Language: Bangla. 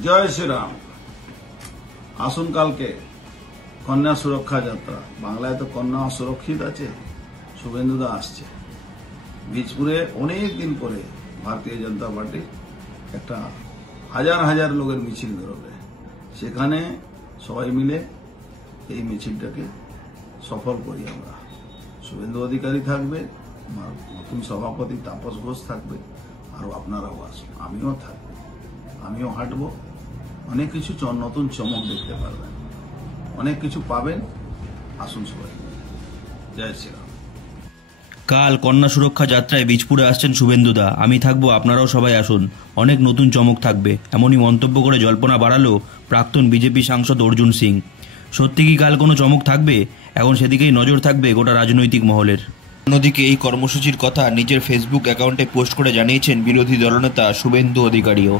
জয় শ্রীরাম। আসুন কালকে কন্যা সুরক্ষা যাত্রা। বাংলায় তো কন্যা অসুরক্ষিত আছে। শুভেন্দুদা আসছে বীজপুরে। অনেক দিন পরে ভারতীয় জনতা পার্টি একটা হাজার হাজার লোকের মিছিল বেরোবে। সেখানে সবাই মিলে এই মিছিলটাকে সফল করি আমরা। শুভেন্দু অধিকারী থাকবে, নতুন সভাপতি তাপস ঘোষ থাকবে, আর আপনারাও আসুন, আমিও থাকবো, আমিও হাঁটবো। অনেক কিছু নতুন চমক দেখতে পারবেন, অনেক কিছু পাবেন। আসুন সবাই। জয় শ্রীরাম। কাল কন্যা সুরক্ষা যাত্রায় বীজপুরে আসছেন শুভেন্দুদা। আমি থাকবো, আপনারাও সবাই আসুন, অনেক নতুন চমক থাকবে। এমনই মন্তব্য করে জল্পনা বাড়ালো প্রাক্তন বিজেপি সাংসদ অর্জুন সিং। সত্যি কি কাল কোনো চমক থাকবে? এখন সেদিকেই নজর থাকবে গোটা রাজনৈতিক মহলের। অন্যদিকে এই কর্মসূচির কথা নিজের ফেসবুক অ্যাকাউন্টে পোস্ট করে জানিয়েছেন বিরোধী দলনেতা শুভেন্দু অধিকারীও।